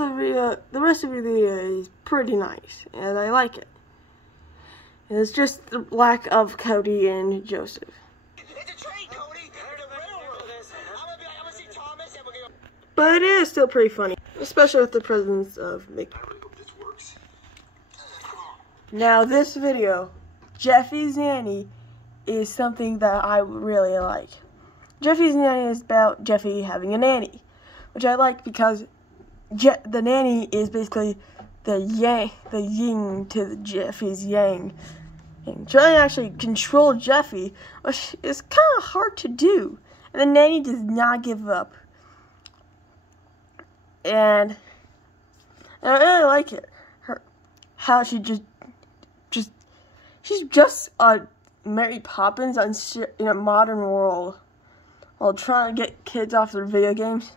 of the video is pretty nice, and I like it. And it's just the lack of Cody and Joseph. It's a train, Cody. I'm gonna see Thomas, and we're gonna. But it is still pretty funny, especially with the presence of Mickey. I really hope this works. Now, this video, Jeffy's Nanny, is something that I really like. Jeffy's Nanny is about Jeffy having a nanny, which I like because the nanny is basically the yin to the Jeffy's yang. And trying to actually control Jeffy, which is kind of hard to do. And the nanny does not give up. And I really like it. How she she's just a Mary Poppins in a modern world, while trying to get kids off their video games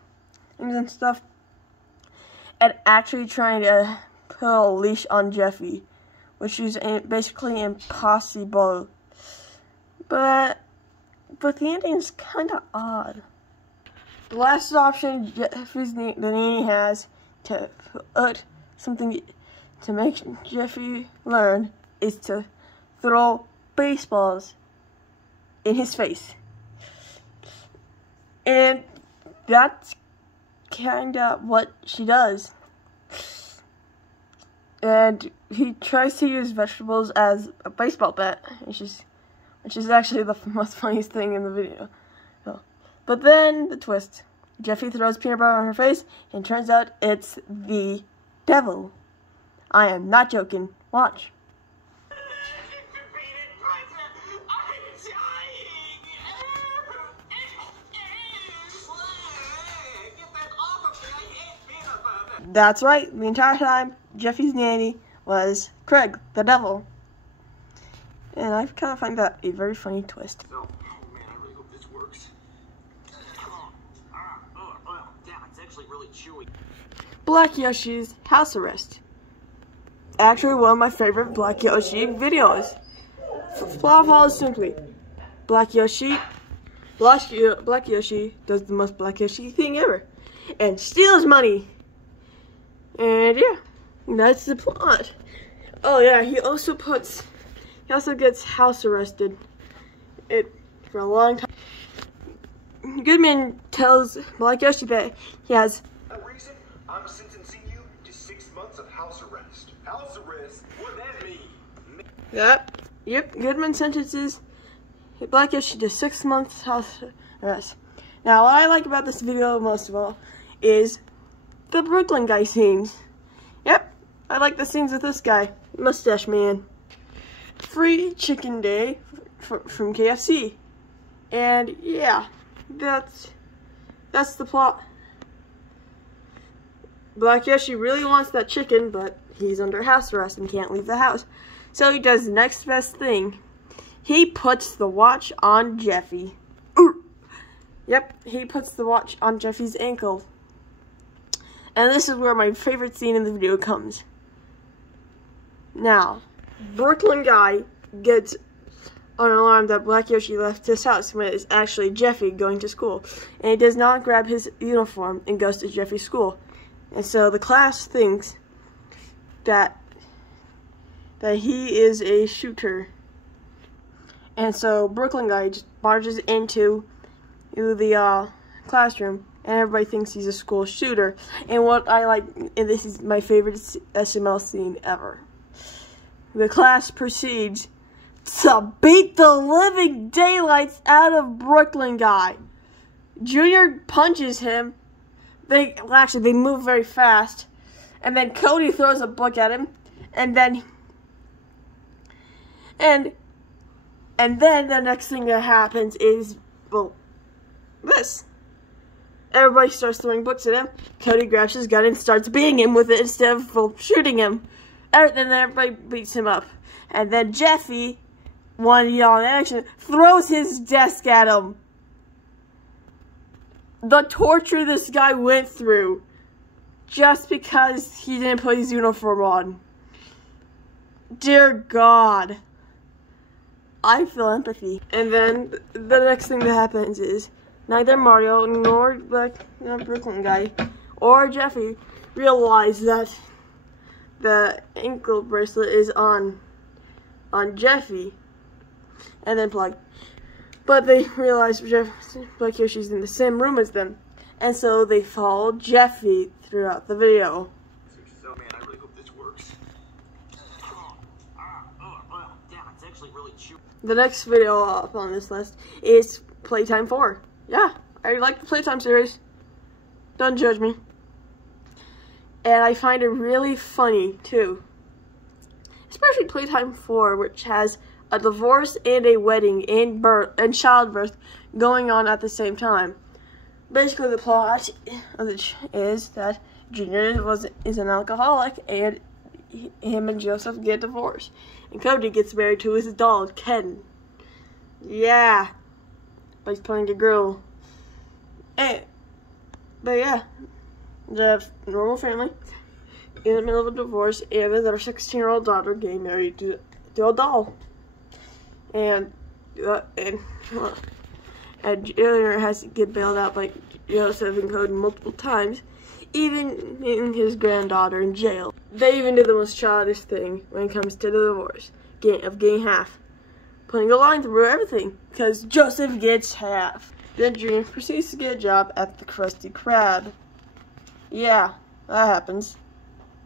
and stuff, and actually trying to put a leash on Jeffy, which is basically impossible. But the ending is kind of odd. The last option the nanny has to put something to make Jeffy learn is to throw baseballs in his face. And that's kind of what she does. And he tries to use vegetables as a baseball bat, which is actually the most funniest thing in the video. But then, the twist. Jeffy throws peanut butter on her face, and turns out it's the devil. I am not joking. Watch. That's right. The entire time, Jeffy's nanny was Craig, the devil. And I kind of find that a very funny twist. Oh man, I really hope this works. Damn, it's actually really chewy. Black Yoshi's house arrest. Actually, one of my favorite Black Yoshi videos. Plot follows simply. Black Yoshi does the most Black Yoshi thing ever, and steals money. And yeah, that's the plot. Oh yeah, he also gets house arrested. For a long time. Goodman tells Black Yoshi that he has That reason, I'm sentencing you to 6 months of house arrest. House arrest? What does that mean? Yep, Goodman sentences Black Yoshi to 6 months house arrest. Now, what I like about this video most of all is the Brooklyn guy scenes. Yep, I like the scenes with this guy, Mustache Man. Free chicken day from KFC. And yeah, that's the plot. Black Yoshi really wants that chicken, but he's under house arrest and can't leave the house. So he does the next best thing. He puts the watch on Jeffy. Yep, he puts the watch on Jeffy's ankle. And this is where my favorite scene in the video comes. Now, Brooklyn guy gets an alarm that Black Yoshi left his house when it's actually Jeffy going to school. And he does not grab his uniform and goes to Jeffy's school. And so the class thinks that he is a shooter. And so Brooklyn guy just barges into the classroom, and everybody thinks he's a school shooter. And what I like, and this is my favorite SML scene ever. The class proceeds to beat the living daylights out of Brooklyn guy. Junior punches him. They move very fast. And then Cody throws a book at him. And then the next thing that happens is, well, this. Everybody starts throwing books at him. Cody grabs his gun and starts beating him with it instead of shooting him. And then everybody beats him up. And then Jeffy, wanting to yell in action, throws his desk at him. The torture this guy went through just because he didn't put his uniform on. Dear God. I feel empathy. And then the next thing that happens is neither Mario nor Brooklyn guy or Jeffy realize that the ankle bracelet is on Jeffy, and then but they realize Black Yoshi's in the same room as them, and so they follow Jeffy throughout the video. So, man, I really hope this works. Damn, it's actually really chewy. The next video up on this list is Playtime 4. Yeah, I like the Playtime series. Don't judge me. And I find it really funny, too. Especially Playtime 4, which has a divorce and a wedding and childbirth going on at the same time. Basically, the plot is that Junior is an alcoholic, and him and Joseph get divorced. And Cody gets married to his doll, Ken. Yeah. But he's playing a girl. But yeah. They have a normal family in the middle of a divorce, and their 16-year-old daughter getting married to a doll. And Junior has to get bailed out by Joseph and Cody multiple times, even in his granddaughter in jail. They even do the most childish thing when it comes to the divorce of getting half, putting a line through everything because Joseph gets half. Then Junior proceeds to get a job at the Krusty Krab. Yeah, that happens.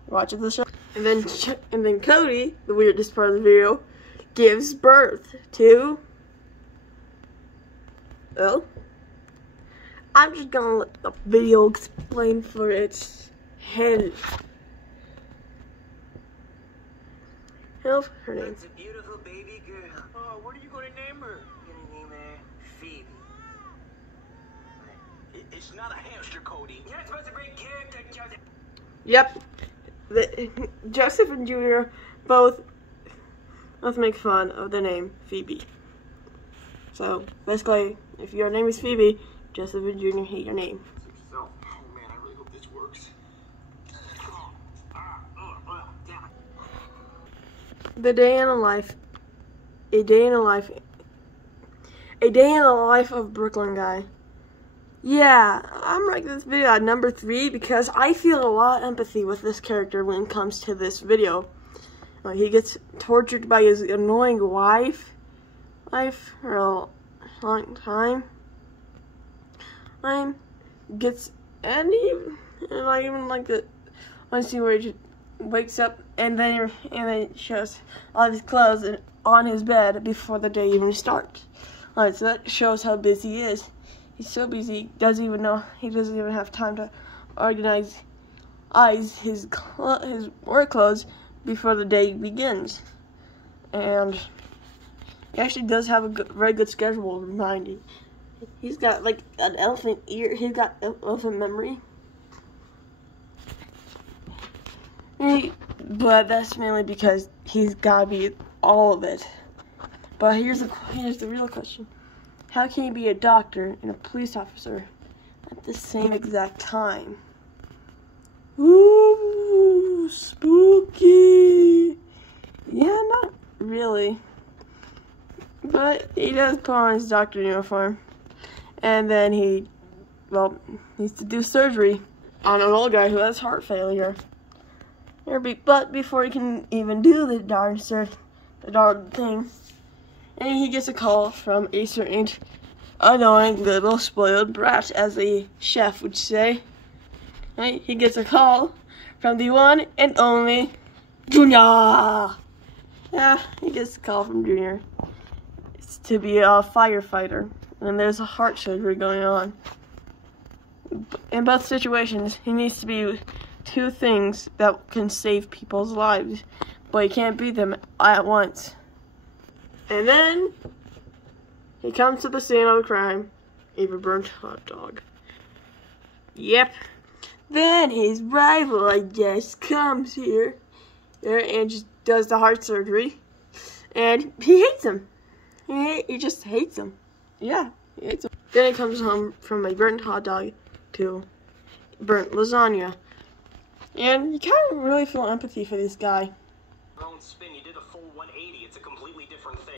Watching the show, and then Cody, the weirdest part of the video, gives birth to. Well, I'm just gonna let the video explain for its head. Help her name. It's a beautiful baby girl. Oh, what are you going to name her? I'm going to name her Phoebe. It's not a hamster, Cody. You're not supposed to bring character, Joseph. Yep. Joseph and Junior both make fun of the name Phoebe. So, basically, if your name is Phoebe, Joseph and Junior hate your name. Oh man, I really hope this works. Damn it. A day in the life of Brooklyn guy. Yeah, I'm ranking this video at number 3 because I feel a lot of empathy with this character when it comes to this video. He gets tortured by his annoying wife for a long time. Even like the one scene where he just wakes up and then shows all of his clothes on his bed before the day even starts. Alright, so that shows how busy he is. He's so busy, he doesn't even have time to organize his work clothes before the day begins. And he actually does have a very good schedule, reminding. He's got like an elephant ear. He's got elephant memory. But that's mainly because he's gotta be all of it. But here's the real question: how can you be a doctor and a police officer at the same exact time? Ooh, spooky. Yeah, not really. But he does put on his doctor uniform. And then he needs to do surgery on an old guy who has heart failure. But before he can even do the darn thing, and he gets a call from a certain annoying little spoiled brat, as a chef would say. Right? He gets a call from the one and only Junior. Yeah, he gets a call from Junior. It's to be a firefighter, and there's a heart surgery going on. In both situations, he needs to be 2 things that can save people's lives, but he can't be them at once. And then he comes to the scene of the crime, a burnt hot dog. Yep. Then his rival, I guess, comes here and just does the heart surgery, and he hates him. He just hates him. Yeah, he hates him. Then he comes home from a burnt hot dog to burnt lasagna. And you kind of really feel empathy for this guy. Spin, you did a